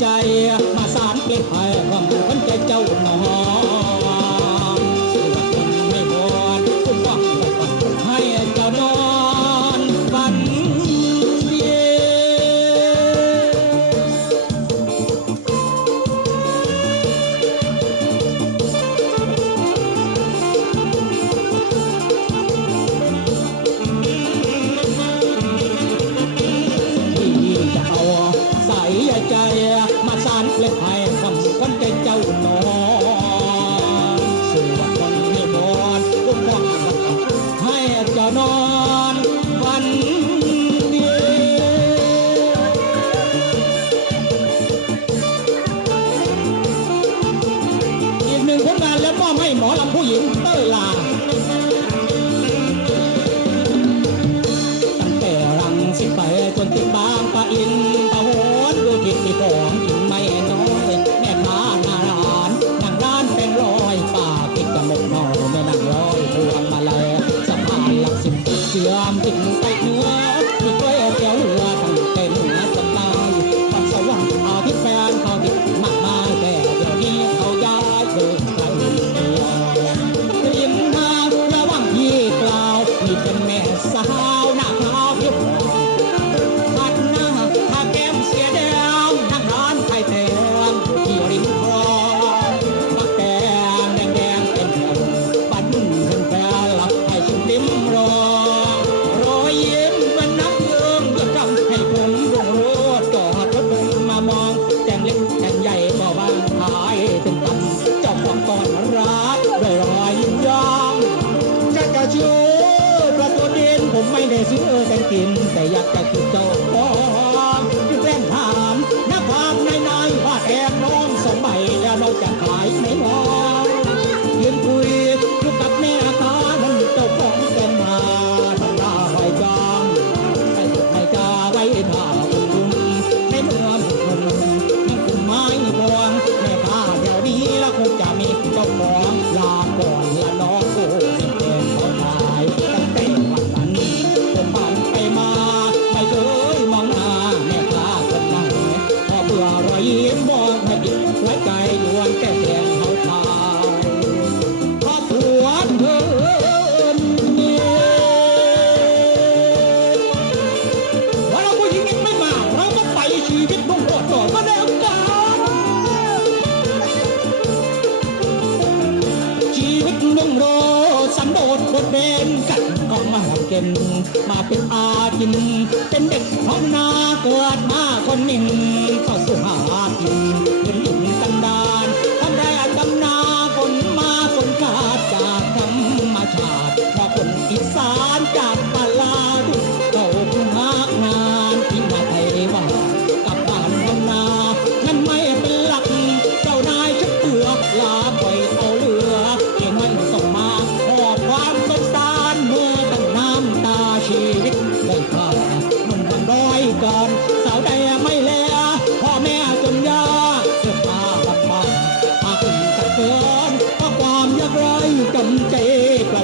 ใจมาสารเปลี่ไปความรู้พันใเจ้าหนอ วนอนวันดีกหนึ่งผลงนแล้วมอบให้หมอลำผู้หญิงเตอร์ลาตั้งแต่รังสิไปจ กินแต่อยากจะกินเจ้า มาเป็นอาจิน เป็นเด็กของนาเกิดมาคนหนึ่งเข้าสู่หากิน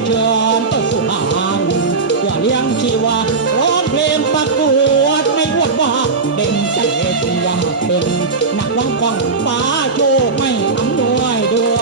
เชิญเปิดสุภาพอย่าเลี้ยงชีวาร้องเพลงประกวดในวดว่าเด็นเจเอกยังเป็นนักร้องฟังฟ้าโชคไม่อำนวยด้วย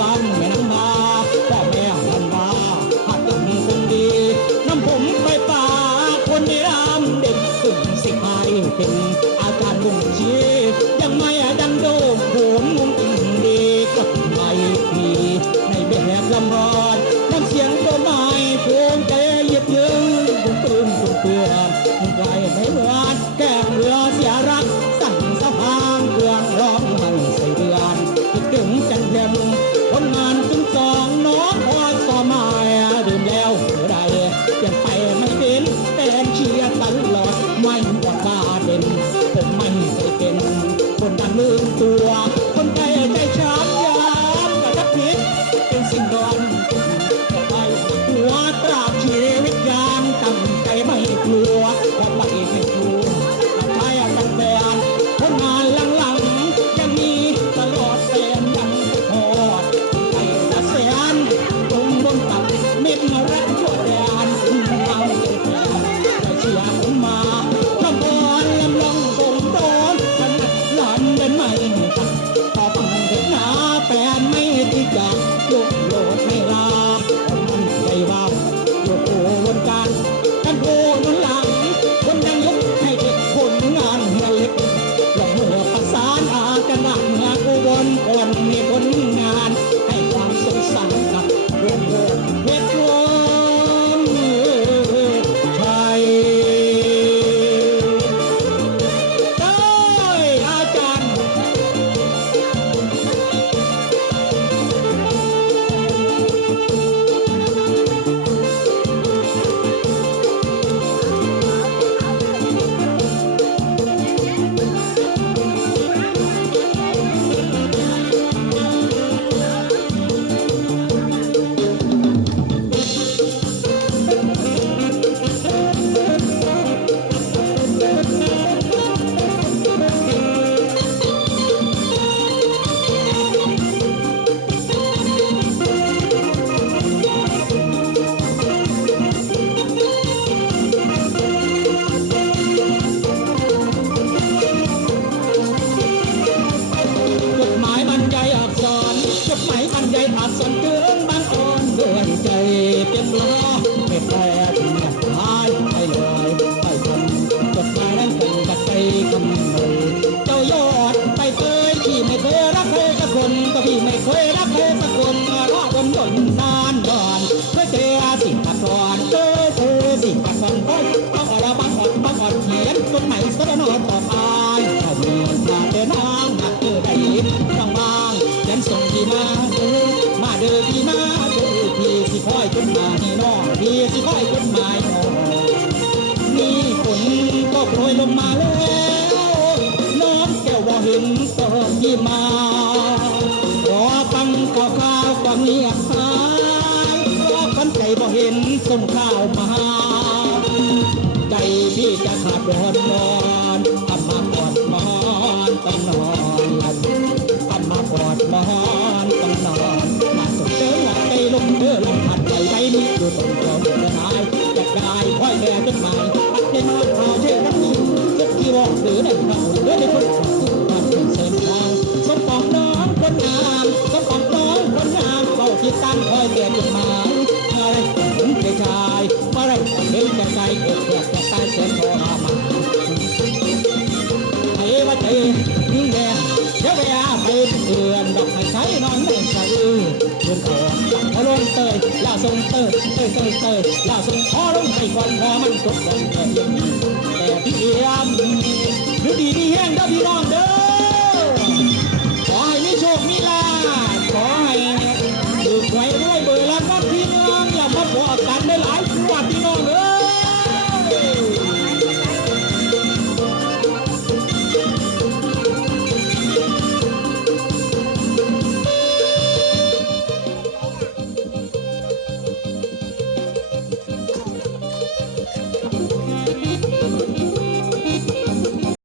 Yeah. เคยรักเธอสักคนมารอดมยนนานก่อนเพื่อเจอสิ่งปัจจุบันเจอเธอสิ่งปัอจุบันต้องขอรบังขอนบังอนเขียนตรงไหนสนโนต่อไปเขาเมียนมาเดินทางมาเจอได้ยินต้องบางยันส่งที่มาเดอมาเดินที่มาเดอพี่สิคอยจนมาที่น้องพี่สิคอยจนหมายน้องนี่ฝนก็โปรยลงมาแล้วน้องแก้วว่าเห็นตอนที่มา องเรียกสายรักกันใจบ่เห็นส้มข้าวมาใจพี่จะขาดร้อนนอนกลัมากอดนอนต้องนอนหลับกลัมากอดนอนต้องนอนมาสุดเจอหลับใจลมเธอลมผัดใจไม่มีดูตรงเดียวเดินายจะไายคอยแม่จดหมายอัดใจนานาเชื่อทับยิ้มเจ็บที่วอกหรือได้เท่าเดินได้ทุก สงเตอร์เตอร์เตอร์เตอร์ลาสนพอลงไห้ควันพอมันตกสนเตอร์แต่พี่เอียมหรือดีดีแห้งด้อพี่น้องเด้อ